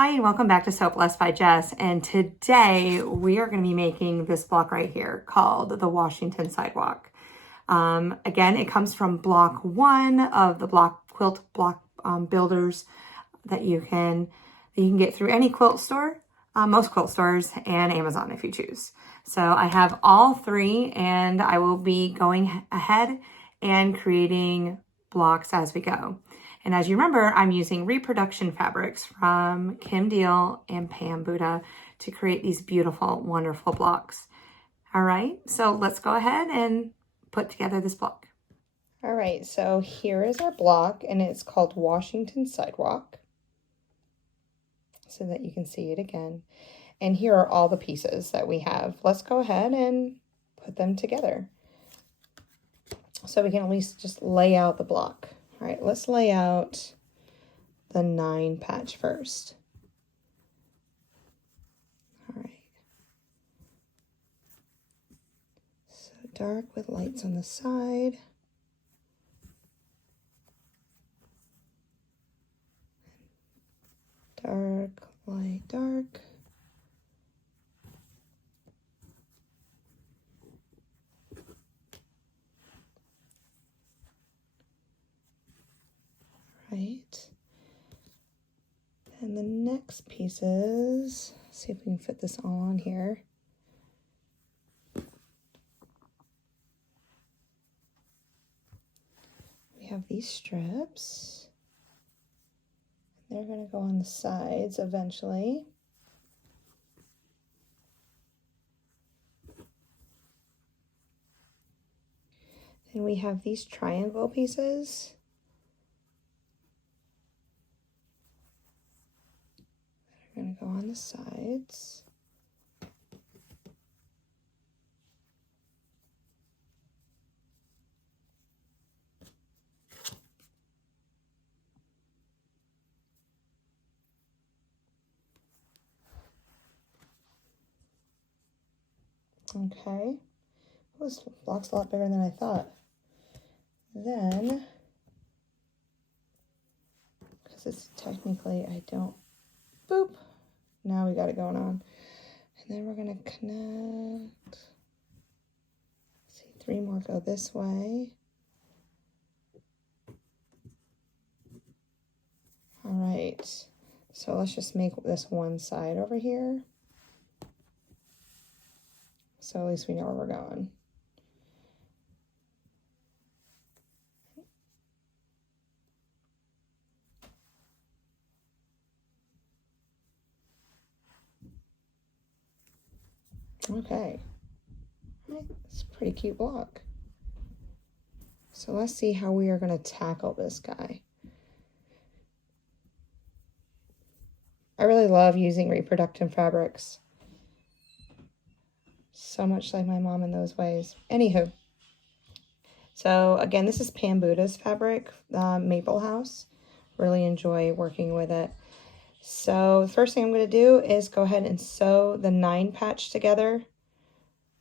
Hi and welcome back to Sew Blessed by Jess, and today we are going to be making this block right here called the Washington Sidewalk. Again, it comes from block 1 of the quilt block builders that you can get through any quilt store, most quilt stores, and Amazon if you choose. So I have all 3 and I will be going ahead and creating blocks as we go. And as you remember, I'm using reproduction fabrics from Kim Deal and Pam Buddha to create these beautiful, wonderful blocks. All right, so let's go ahead and put together this block. All right, so here is our block, and it's called Washington Sidewalk, so that you can see it again. And here are all the pieces that we have. Let's go ahead and put them together so we can at least just lay out the block. All right, let's lay out the 9 patch first. All right. So dark with lights on the side. Dark, light, dark. Right. And the next pieces, see if we can fit this all on here. We have these strips. They're going to go on the sides eventually. Then we have these triangle pieces. They're going to go on the sides. Okay. This block's a lot bigger than I thought. Then, because it's technically, I don't, boop, now we got it going on. And then we're going to connect, see, 3 more go this way. All right, so let's just make this one side over here. So at least we know where we're going. Okay, it's a pretty cute block. So let's see how we are going to tackle this guy. I really love using reproductive fabrics. So much like my mom in those ways. Anywho, so again, this is Pam Buddha's fabric, Maple House. Really enjoy working with it. So the first thing I'm going to do is go ahead and sew the 9 patch together.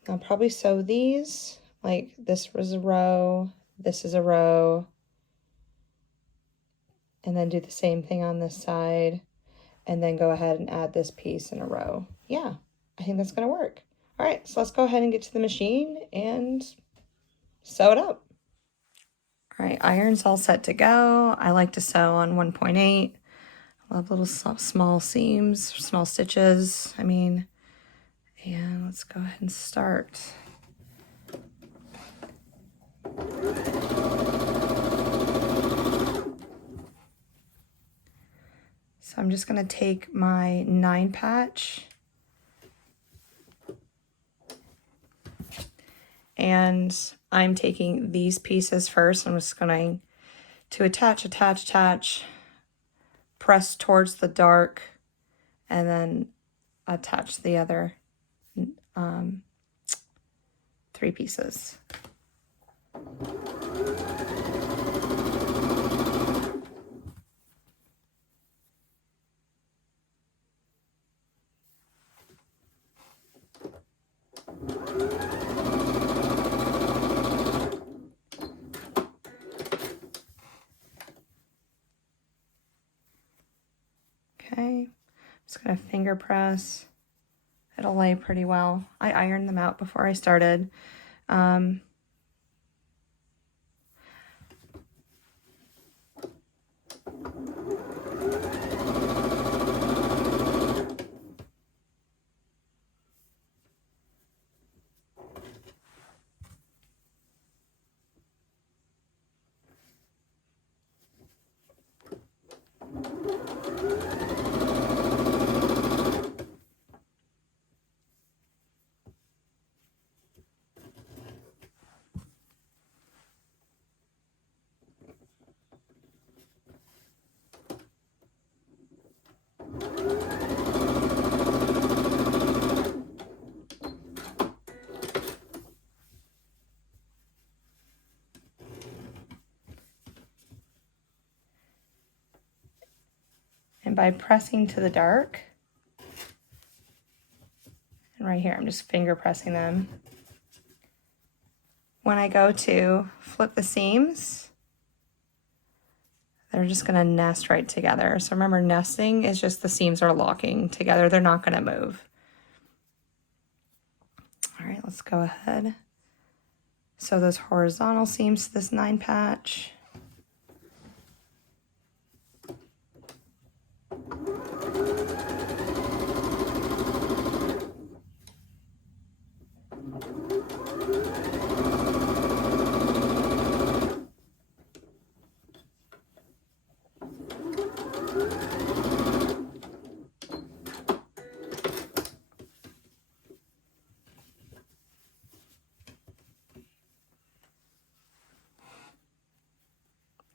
I'll probably sew these, like this was a row, this is a row, and then do the same thing on this side, and then go ahead and add this piece in a row. Yeah, I think that's going to work. All right, so let's go ahead and get to the machine and sew it up. All right, iron's all set to go. I like to sew on 1.8. I love little small seams, small stitches, and let's go ahead and start. So I'm just going to take my 9 patch and I'm taking these pieces first. I'm just going to attach, press towards the dark, and then attach the other 3 pieces. Okay, Just gonna finger press. It'll lay pretty well. I ironed them out before I started. And by pressing to the dark, and right here, I'm just finger pressing them. When I go to flip the seams, they're just gonna nest right together. So remember, nesting is just the seams are locking together. They're not gonna move. All right, let's go ahead. Sew those horizontal seams to this 9 patch.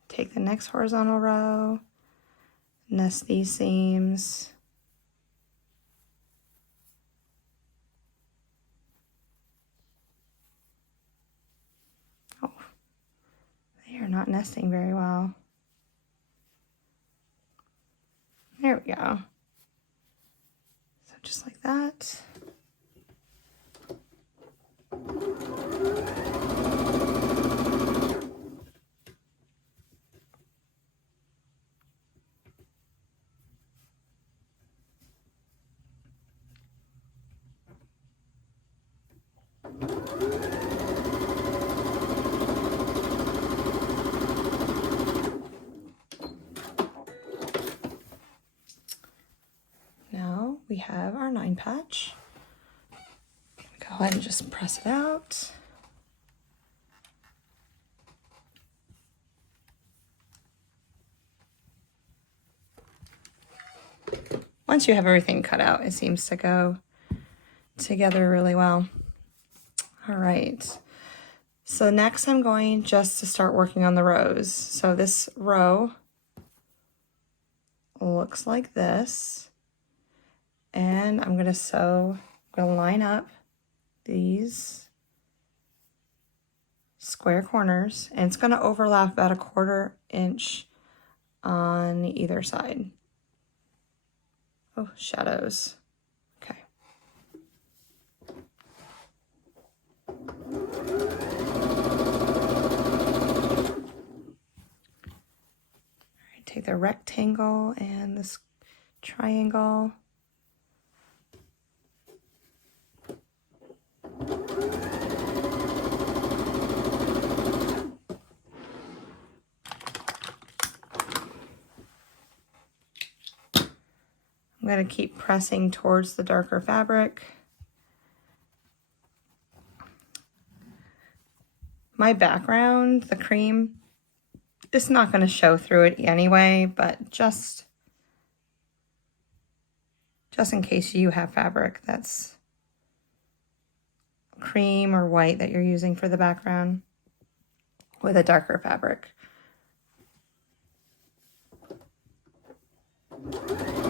Take the next horizontal row, nest these seams. Oh, they are not nesting very well. There we go. So just like that. Now we have our 9 patch. Go ahead and just press it out. Once you have everything cut out, it seems to go together really well. All right. So next I'm going just to start working on the rows. So this row looks like this. And I'm going to line up these square corners, and it's going to overlap about 1/4 inch on either side. Oh, shadows. Okay. All right, take the rectangle and this triangle. I'm going to keep pressing towards the darker fabric. My background, the cream, it's not going to show through it anyway, but just in case you have fabric that's cream or white that you're using for the background with a darker fabric.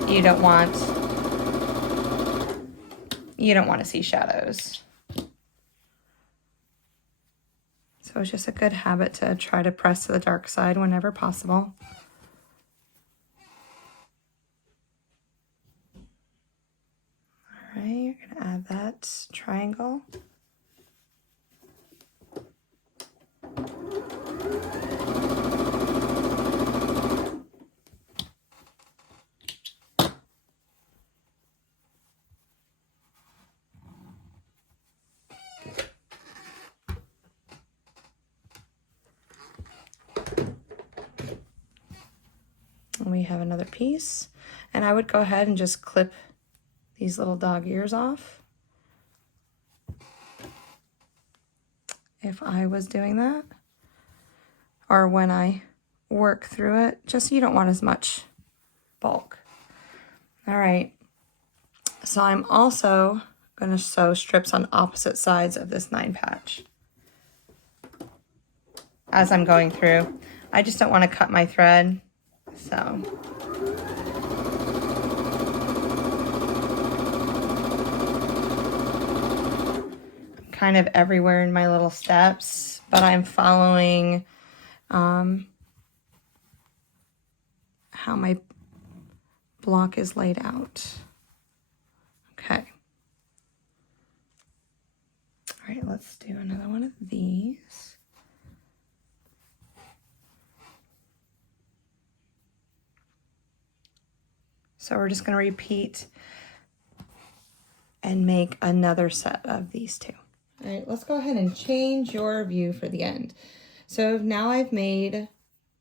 You don't want to see shadows. So it's just a good habit to try to press to the dark side whenever possible. All right, you're going to add that triangle. We have another piece, and I would go ahead and just clip these little dog ears off if I was doing that, or when I work through it, just so you don't want as much bulk. All right, so I'm also going to sew strips on opposite sides of this 9 patch as I'm going through. I just don't want to cut my thread, so kind of everywhere in my little steps, but I'm following how my block is laid out. Okay. All right, let's do another one of these. So we're just going to repeat and make another set of these two. All right, let's go ahead and change your view for the end. So now I've made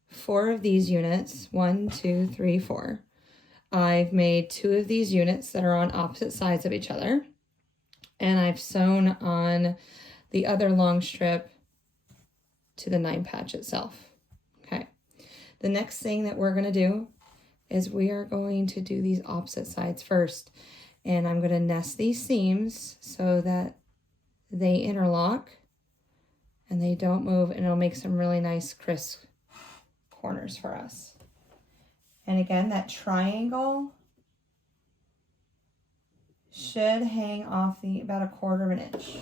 4 of these units, 1, 2, 3, 4. I've made 2 of these units that are on opposite sides of each other, and I've sewn on the other long strip to the 9 patch itself. Okay, the next thing that we're going to do is we are going to do these opposite sides first, and I'm going to nest these seams so that they interlock and they don't move, and it'll make some really nice crisp corners for us. And again, that triangle should hang off about 1/4 inch.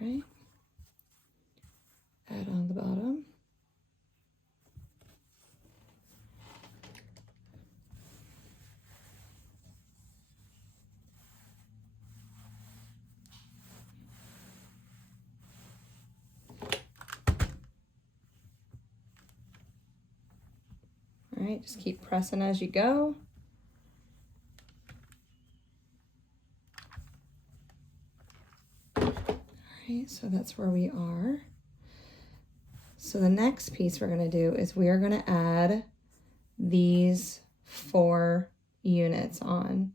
Right. Add on the bottom. All right, just keep pressing as you go. All right, so that's where we are. So the next piece we're going to do is we are going to add these 4 units on.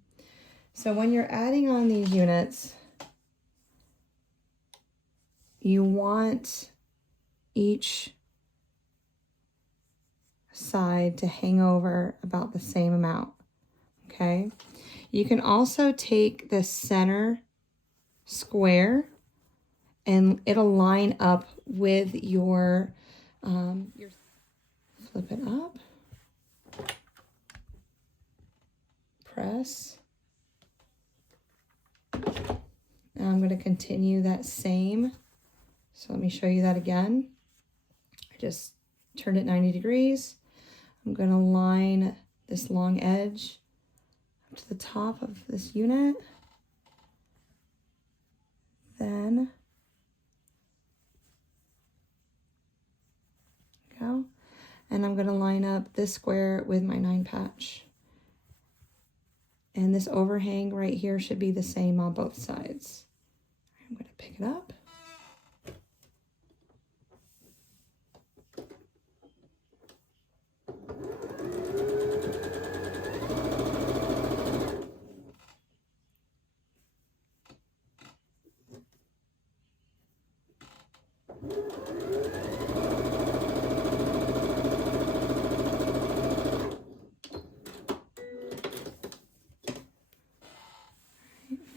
So when you're adding on these units, you want each side to hang over about the same amount, okay? You can also take the center square and it'll line up with your flip it up, press. Now I'm going to continue that same. So let me show you that again. I just turned it 90 degrees. I'm going to line this long edge up to the top of this unit. Then go. And I'm going to line up this square with my 9 patch. And this overhang right here should be the same on both sides. I'm going to pick it up.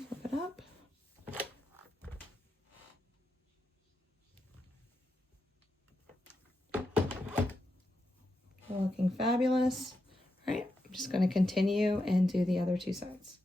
Flip it up. Looking fabulous. All right, I'm just going to continue and do the other 2 sides.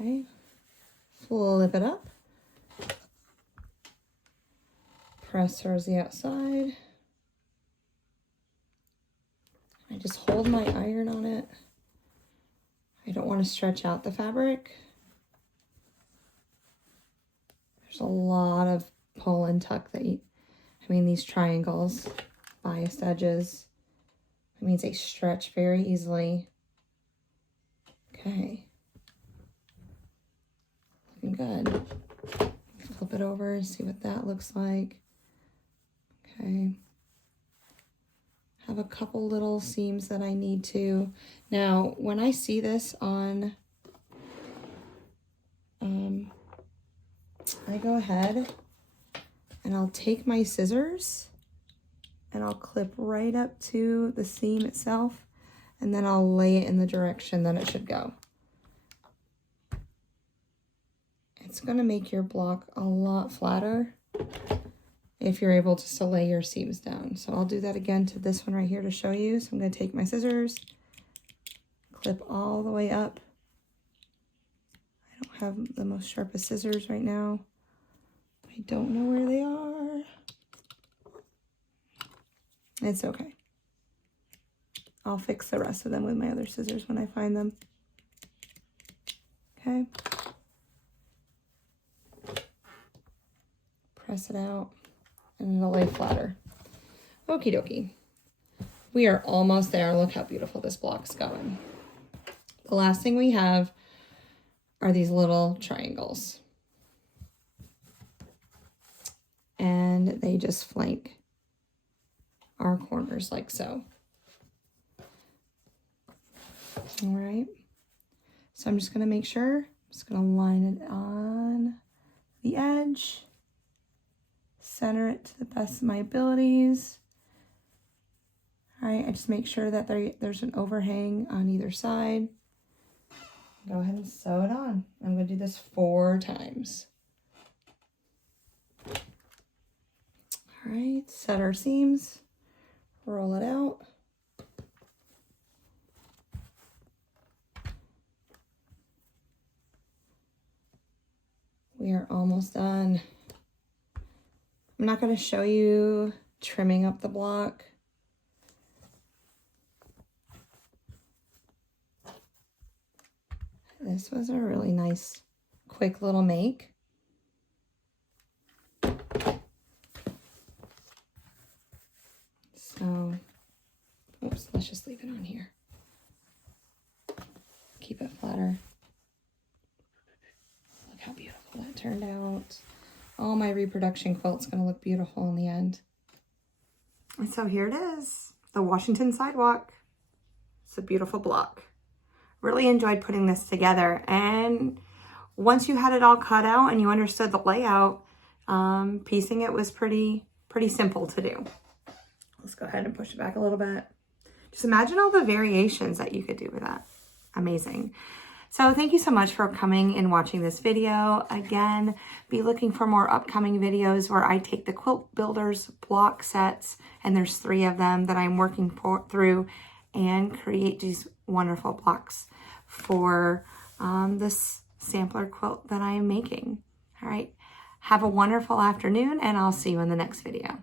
Okay, flip it up. Press towards the outside. I just hold my iron on it. I don't want to stretch out the fabric. There's a lot of pull and tuck that these triangles, biased edges, that means they stretch very easily. Okay. Looking good. Flip it over and see what that looks like. Okay. Have a couple little seams that I need to. Now, when I see this on, I go ahead and I'll take my scissors and I'll clip right up to the seam itself, and then I'll lay it in the direction that it should go. It's gonna make your block a lot flatter if you're able to lay your seams down. So I'll do that again to this one right here to show you. So I'm gonna take my scissors, clip all the way up. I don't have the most sharpest scissors right now. I don't know where they are. It's okay. I'll fix the rest of them with my other scissors when I find them. Okay. Press it out and it'll lay flatter. Okie dokie. We are almost there. Look how beautiful this block's going. The last thing we have are these little triangles. And they just flank our corners like so. All right. So I'm just going to make sure, I'm just going to line it on the edge, center it to the best of my abilities. All right, I just make sure that there's an overhang on either side. Go ahead and sew it on. I'm going to do this 4 times. All right, set our seams, roll it out. We are almost done. I'm not going to show you trimming up the block. This was a really nice, quick little make. So, oops, let's just leave it on here. Keep it flatter. Look how beautiful that turned out. All my reproduction quilt's gonna look beautiful in the end. And so here it is, the Washington Sidewalk. It's a beautiful block. Really enjoyed putting this together. And once you had it all cut out and you understood the layout, piecing it was pretty simple to do. Let's go ahead and push it back a little bit. Just imagine all the variations that you could do with that. Amazing. So thank you so much for coming and watching this video. Again, be looking for more upcoming videos where I take the Quilt Builders block sets, and there's 3 of them that I'm working through, and create these wonderful blocks for this sampler quilt that I am making. All right. Have a wonderful afternoon, and I'll see you in the next video.